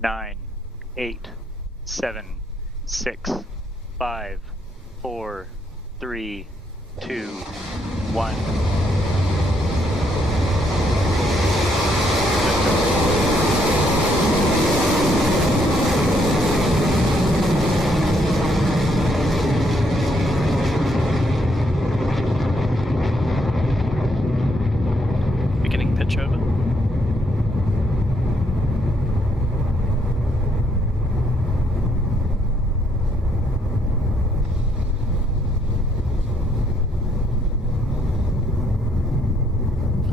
9, 8, 7, 6, 5, 4, 3, 2, 1. Beginning pitch over.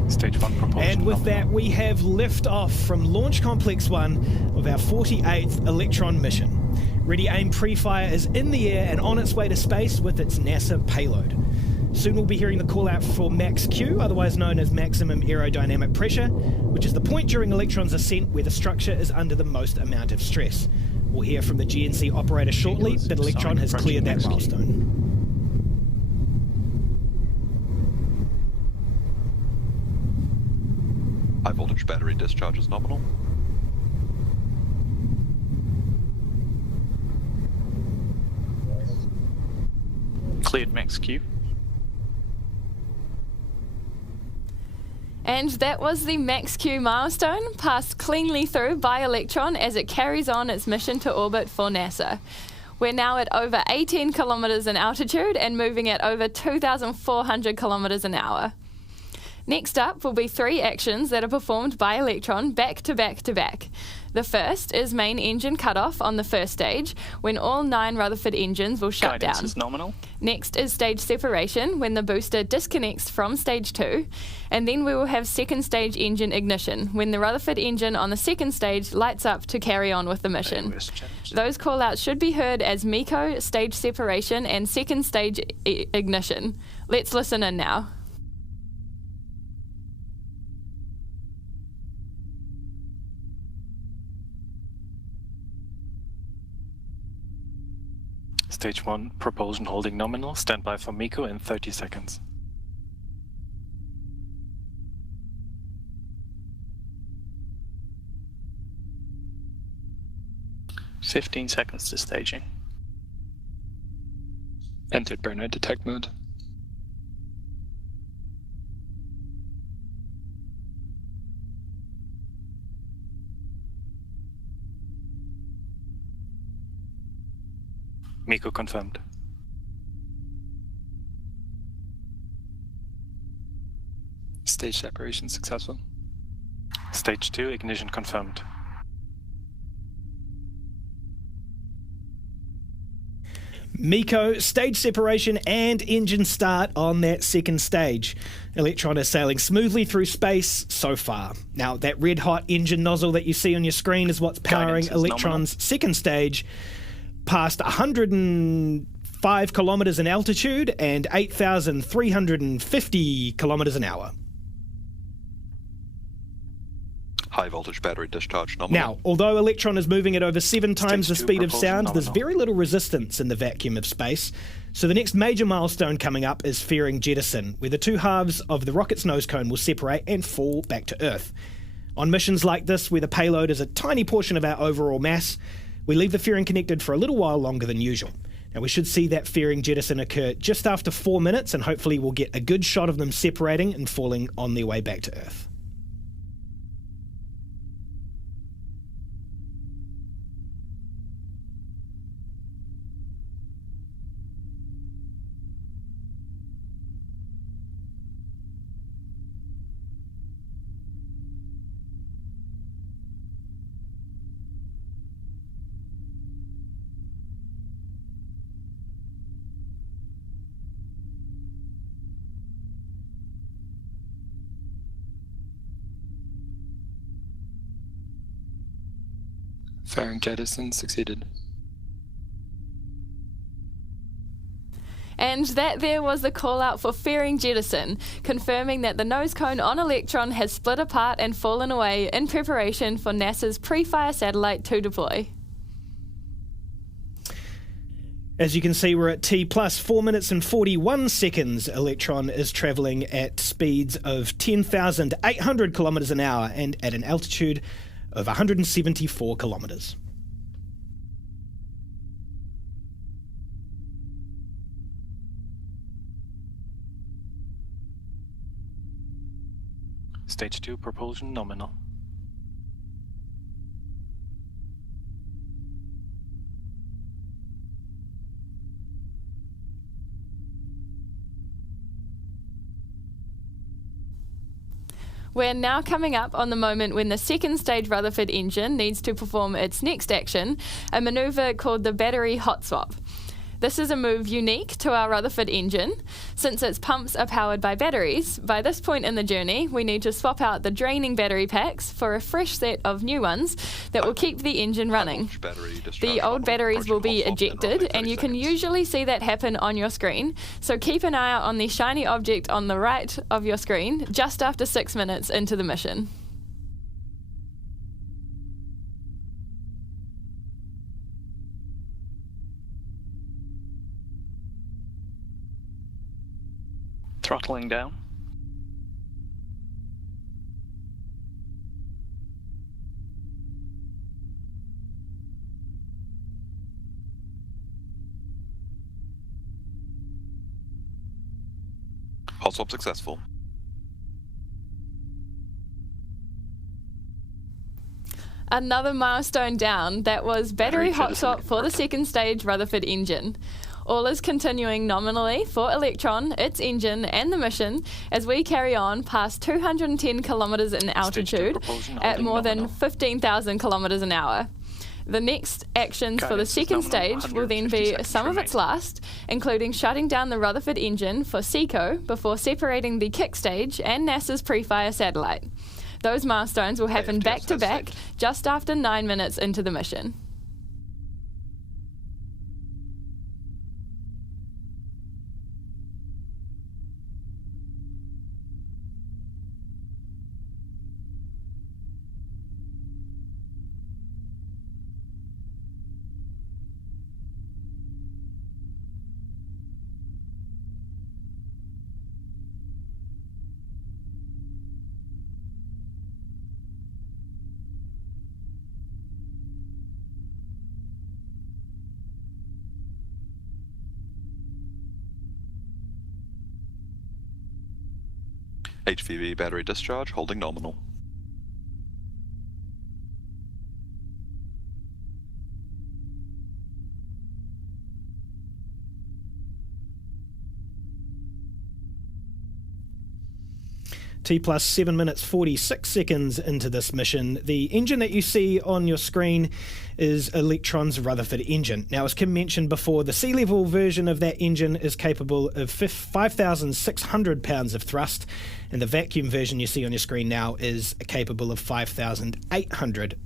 Stage 1 propulsion. And with that, we have liftoff from Launch Complex 1 of our 48th Electron mission. Ready Aim PREFIRE is in the air and on its way to space with its NASA payload. Soon we'll be hearing the call out for max Q, otherwise known as maximum aerodynamic pressure, which is the point during Electron's ascent where the structure is under the most amount of stress. We'll hear from the GNC operator shortly that Electron has cleared that milestone. High voltage battery discharge is nominal. Cleared max Q. And that was the max Q milestone, passed cleanly through by Electron as it carries on its mission to orbit for NASA. We're now at over 18 kilometers in altitude and moving at over 2,400 kilometers an hour. Next up will be 3 actions that are performed by Electron back to back to back. The first is main engine cutoff on the first stage, when all 9 Rutherford engines will shut Guidance down. is nominal. Next is stage separation, when the booster disconnects from stage 2. And then we will have second stage engine ignition, when the Rutherford engine on the second stage lights up to carry on with the mission. Those call-outs should be heard as MECO, stage separation, and second stage ignition. Let's listen in now. Stage 1, propulsion holding nominal. Stand by for MECO in 30 seconds. "15 seconds to staging." Entered burnout detect mode. MECO confirmed. Stage separation successful. Stage 2 ignition confirmed. MECO, stage separation and engine start on that second stage. Electron is sailing smoothly through space so far. Now, that red hot engine nozzle that you see on your screen is what's powering Electron's second stage, past 105 kilometers in altitude and 8,350 kilometers an hour. High voltage battery discharge nominal. Now, although Electron is moving at over 7 times the Stage 2 speed of propulsion sound, there's nominal. very little resistance in the vacuum of space. So the next major milestone coming up is fairing jettison, where the 2 halves of the rocket's nose cone will separate and fall back to Earth. On missions like this, where the payload is a tiny portion of our overall mass, we leave the fairing connected for a little while longer than usual. Now, we should see that fairing jettison occur just after 4 minutes, and hopefully we'll get a good shot of them separating and falling on their way back to Earth. Fairing jettison succeeded. And that there was the call out for fairing jettison, confirming that the nose cone on Electron has split apart and fallen away in preparation for NASA's PREFIRE satellite to deploy. As you can see, we're at T plus 4 minutes and 41 seconds. Electron is travelling at speeds of 10,800 kilometres an hour and at an altitude of 174 kilometers. Stage 2 propulsion nominal. We're now coming up on the moment when the second stage Rutherford engine needs to perform its next action, a manoeuvre called the battery hot swap. This is a move unique to our Rutherford engine. Since its pumps are powered by batteries, by this point in the journey, we need to swap out the draining battery packs for a fresh set of new ones that will keep the engine running. The old batteries will be ejected, and you can usually see that happen on your screen, so keep an eye out on the shiny object on the right of your screen just after 6 minutes into the mission. Throttling down. Hot swap successful. Another milestone down, that was battery hot swap for the second stage Rutherford engine. All is continuing nominally for Electron, its engine and the mission as we carry on past 210 kilometres in altitude at more than 15,000 kilometres an hour. The next actions for the second stage will then be some of its last, including shutting down the Rutherford engine for SECO before separating the kick stage and NASA's PREFIRE satellite. Those milestones will happen back to back just after 9 minutes into the mission. HVV battery discharge holding nominal. T plus 7 minutes 46 seconds into this mission. The engine that you see on your screen is Electron's Rutherford engine. Now, as Kim mentioned before, the sea level version of that engine is capable of 5,600 pounds of thrust, and the vacuum version you see on your screen now is capable of 5,800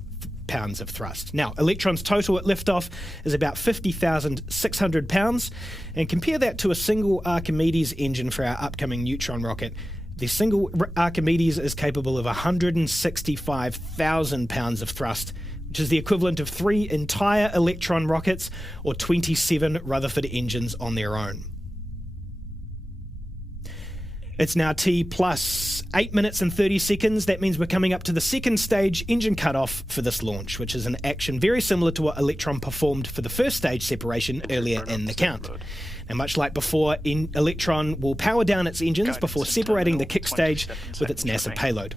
pounds of thrust. Now, Electron's total at liftoff is about 50,600 pounds, and compare that to a single Archimedes engine for our upcoming neutron rocket. The single Archimedes is capable of 165,000 pounds of thrust, which is the equivalent of 3 entire Electron rockets or 27 Rutherford engines on their own. It's now T plus 8 minutes and 30 seconds. That means we're coming up to the second stage engine cutoff for this launch, which is an action very similar to what Electron performed for the first stage separation earlier in the count. And much like before, Electron will power down its engines before separating the kick stage with its NASA payload.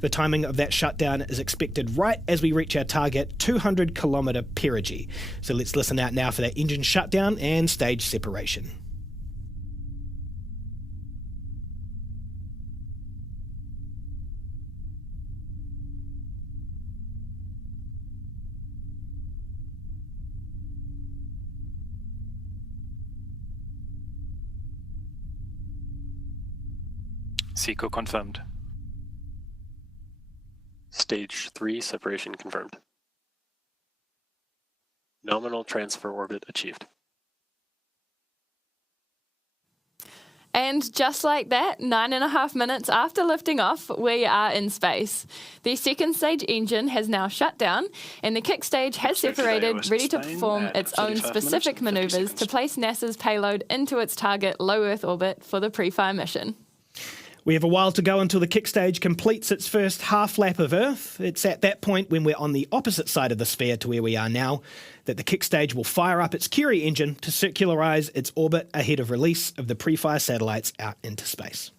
The timing of that shutdown is expected right as we reach our target 200 kilometre perigee. So let's listen out now for that engine shutdown and stage separation. SECO confirmed. Stage 3 separation confirmed. Nominal transfer orbit achieved. And just like that, 9.5 minutes after lifting off, we are in space. The second stage engine has now shut down, and the kick stage has separated, ready to perform its own specific maneuvers to place NASA's payload into its target low Earth orbit for the PREFIRE mission. We have a while to go until the kick stage completes its first half lap of Earth. It's at that point, when we're on the opposite side of the sphere to where we are now, that the kick stage will fire up its Curie engine to circularise its orbit ahead of release of the PREFIRE satellites out into space.